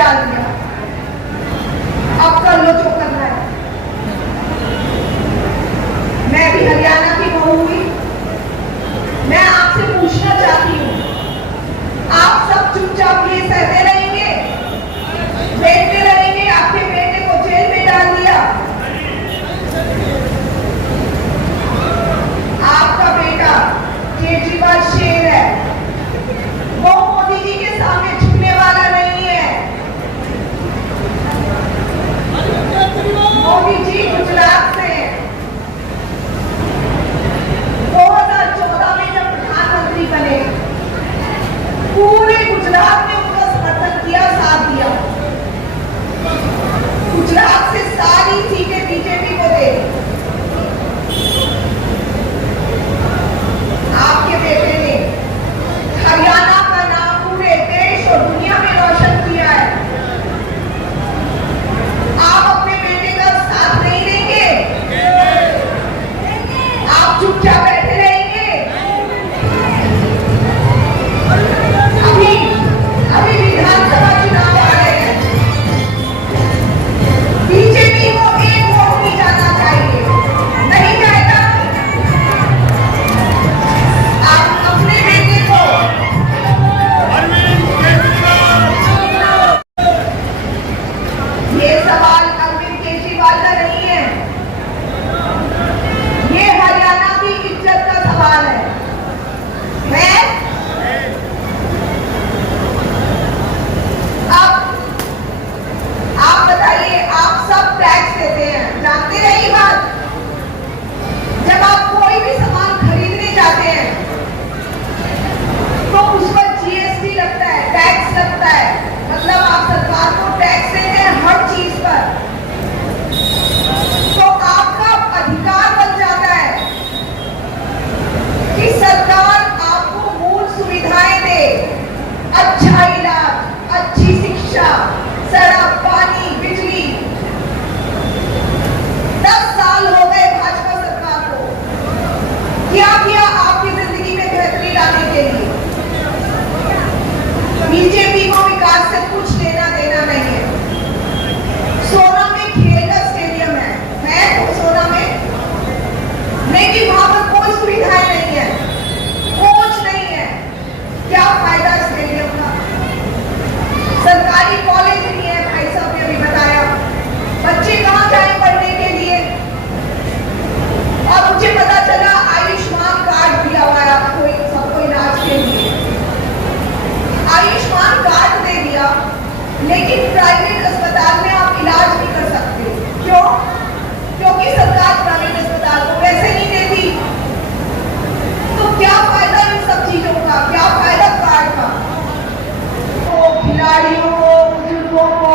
डाल दिया। अब कर लो जो करना है। मैं भी हरियाणा की बहू हुई, मैं आपसे पूछना चाहती हूँ, आप सब चुपचाप ये सहते रहेंगे, देखते रहेंगे? आपके बेटे को जेल में डाल दिया। आपका बेटा केजरीवाल शेर है, वो मोदी जी के सामने झुकने वाला नहीं है। मोदी जी गुजरात से 2014 में जब प्रधानमंत्री बने, पूरे गुजरात ने उनका समर्थन किया, साथ दिया। गुजरात से सारी सीटें बीजेपी को दे। आपके बेटे ने हरियाणा का नाम पूरे देश और दुनिया में रोशन किया है। आप अपने बेटे का साथ नहीं देंगे? आप चुपचाप बैठे रहेंगे? अभी विधानसभा चुनाव आ रहे हैं, बीजेपी को एक वोट नहीं जाना चाहिए, नहीं जाएगा। आप अपने बेटे को ये सवाल अरविंद केजरीवाल का नहीं है, ये हरियाणा की इज्जत का सवाल है। अब आप बताइए, आप सब टैक्स देते हैं, जानते हैं ये बात? जब आप कोई भी सामान खरीदने जाते हैं तो उस पर जीएसटी लगता है, टैक्स लगता है, मतलब आप सरकार को टैक्स देते हैं हर चीज पर। तो आपका अधिकार बन जाता है कि सरकार आपको मूल सुविधाएं दे, अच्छा इलाज, अच्छी शिक्षा, सड़क, पानी, बिजली। 10 साल हो गए भाजपा सरकार को, क्या किया आपकी जिंदगी में बेहतरी लाने के लिए? बीजेपी को विकास से कुछ लेना देना नहीं है। सोना में खेल का स्टेडियम है तो सोना में, लेकिन वहां पर कोई सुविधाएं नहीं है, कोच नहीं है। क्या फायदा स्टेडियम का? सरकारी कॉलेज नहीं है, भाई साहब ने अभी बताया। बच्चे कहां जाए पढ़ने के लिए? और मुझे पता चला आयुष्मान कार्ड दिया हुआ है आपको सबको इलाज के लिए। आयुष्मान कार्ड दे दिया, लेकिन प्राइवेट अस्पताल में आप इलाज नहीं कर सकते। क्यों? क्योंकि सरकार प्राइवेट अस्पताल को पैसे नहीं देती। तो क्या फायदा इन सब चीजों का? क्या फायदा कार्ड का? तो खिलाड़ियों को, बुजुर्गों को,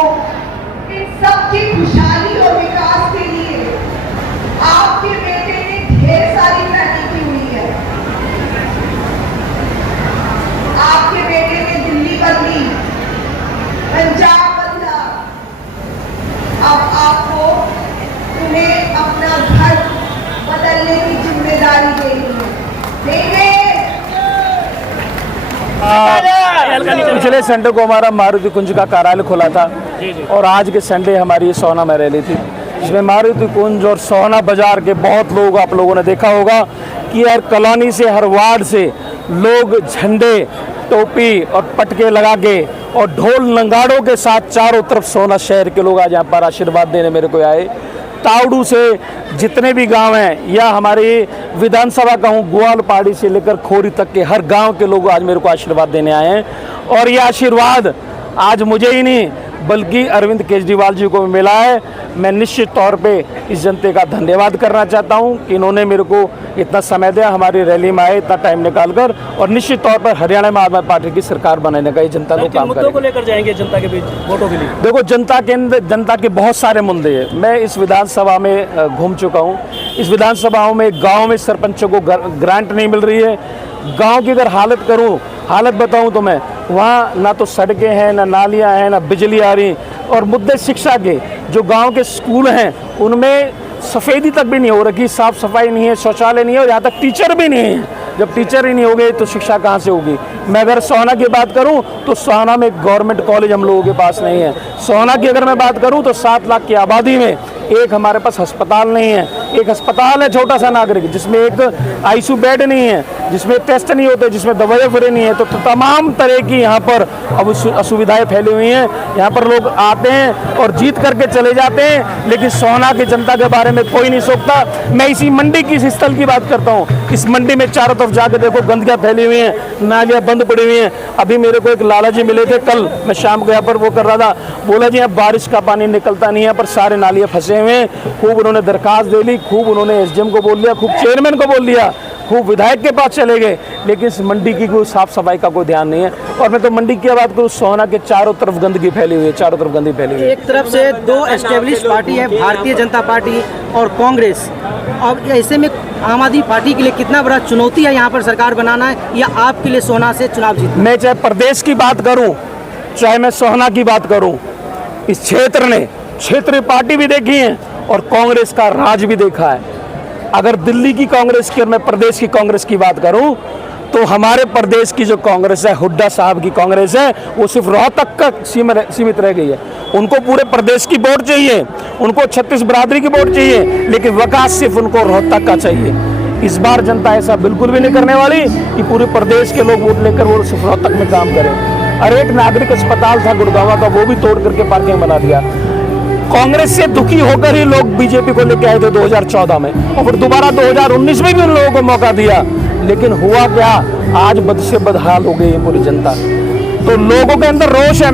इन सब की खुशहाली और विकास के लिए आपके बेटे ने ढेर सारी प्लानिंग की हुई है। आपके बेटे ने दिल्ली बदली, पंजाब बदला, अब आपको उन्हें अपना घर बदलने की जिम्मेदारी देनी है। देंगे? पिछले संडे को हमारा मारुति कुंज का कार्यालय खुला था और आज के संडे हमारी सोहना में रैली थी, जिसमें मारुति कुंज और सोहना बाजार के बहुत लोग, आप लोगों ने देखा होगा कि हर कॉलोनी से, हर वार्ड से लोग झंडे, टोपी और पटके लगा के और ढोल नगाड़ों के साथ चारों तरफ सोहना शहर के लोग आज यहाँ पर आशीर्वाद देने मेरे को आए। तावड़ू से जितने भी गांव हैं या हमारी विधानसभा का हूँ, ग्वालपाड़ी से लेकर खोरी तक के हर गांव के लोग आज मेरे को आशीर्वाद देने आए हैं। और ये आशीर्वाद आज मुझे ही नहीं बल्कि अरविंद केजरीवाल जी को भी मिला है। मैं निश्चित तौर पे इस जनता का धन्यवाद करना चाहता हूं कि इन्होंने मेरे को इतना समय दिया, हमारी रैली में आए, इतना टाइम निकालकर, और निश्चित तौर पर हरियाणा में आम आदमी पार्टी की सरकार बनाने का ये जनता को काम मुद्दों को लेकर जाएंगे जनता के बीच वोटों के लिए? देखो, जनता के बहुत सारे मुद्दे हैं। मैं इस विधानसभा में घूम चुका हूँ। इस विधानसभाओं में गाँव में सरपंचों को ग्रांट नहीं मिल रही है। गाँव की अगर हालत बताऊं तो मैं वहाँ ना तो सड़कें हैं, ना नालियाँ हैं, ना बिजली आ रही, और मुद्दे शिक्षा के, जो गांव के स्कूल हैं उनमें सफ़ेदी तक भी नहीं हो रखी, साफ़ सफाई नहीं है, शौचालय नहीं है, और यहाँ तक टीचर भी नहीं है। जब टीचर ही नहीं होंगे तो शिक्षा कहाँ से होगी। मैं अगर सोहना की बात करूं तो सोहना में गवर्नमेंट कॉलेज हम लोगों के पास नहीं है। सोहना की अगर मैं बात करूं तो 7 लाख की आबादी में एक हमारे पास अस्पताल नहीं है। एक अस्पताल है छोटा सा नागरिक जिसमें एक आईसीयू बेड नहीं है, जिसमें टेस्ट नहीं होते, जिसमें दवाइयाँ फ्री नहीं है। तो तमाम तरह की यहाँ पर अब असुविधाएं फैली हुई हैं। यहाँ पर लोग आते हैं और जीत करके चले जाते हैं, लेकिन सोहना की जनता के बारे में कोई नहीं सोचता। मैं इसी मंडी की इस स्थल की बात करता हूँ। इस मंडी में चारों तरफ जाकर देखो गंदगियाँ फैली हुई हैं, नालियाँ बंद पड़ी हुई हैं। अभी मेरे को एक लाला जी मिले थे कल, मैं शाम को यहाँ पर वो कर रहा था, बोला जी यहाँ बारिश का पानी निकलता नहीं है, पर सारे नालियाँ फंसे हुए हैं। खूब उन्होंने दरखास्त दे ली, खूब उन्होंने एसडीएम को बोल लिया, खूब चेयरमैन को बोल लिया, खूब विधायक के पास चले गए, लेकिन इस मंडी की कोई साफ सफाई का कोई ध्यान नहीं है। और मैं तो मंडी की बात करूँ, सोहना के चारों तरफ गंदगी फैली हुई है, चारों तरफ गंदगी फैली हुई है। एक तरफ से 2 एस्टेब्लिश पार्टी है, भारतीय जनता पार्टी और कांग्रेस। अब ऐसे में आम आदमी पार्टी के लिए कितना बड़ा चुनौती है यहाँ पर सरकार बनाना है, या आपके लिए सोहना से चुनाव जीतना? मैं चाहे प्रदेश की बात करूं, चाहे मैं सोहना की बात करूं, इस क्षेत्र ने क्षेत्रीय पार्टी भी देखी है और कांग्रेस का राज भी देखा है। अगर दिल्ली की कांग्रेस की और मैं प्रदेश की कांग्रेस की बात करूं तो हमारे प्रदेश की जो कांग्रेस है, हुड्डा साहब की कांग्रेस है, वो सिर्फ रोहतक तक सीमित रह गई है। उनको पूरे प्रदेश की वोट चाहिए, उनको 36 बरादरी की वोट चाहिए, लेकिन विकास सिर्फ उनको रोहतक का चाहिए। इस बार जनता ऐसा बिल्कुल भी नहीं करने वाली कि पूरे प्रदेश के लोग वोट लेकर वो सिर्फ रोहतक में काम करें। और एक नागरिक अस्पताल था गुड़गांव का, वो भी तोड़ करके पार्किंग बना दिया। कांग्रेस से दुखी होकर ही लोग बीजेपी को लेके आए थे 2014 में, और फिर दोबारा 2019 में भी उन लोगों को मौका दिया, लेकिन हुआ क्या, आज बद से बदहाल हो गई है पूरी जनता। तो लोगों के अंदर रोष है।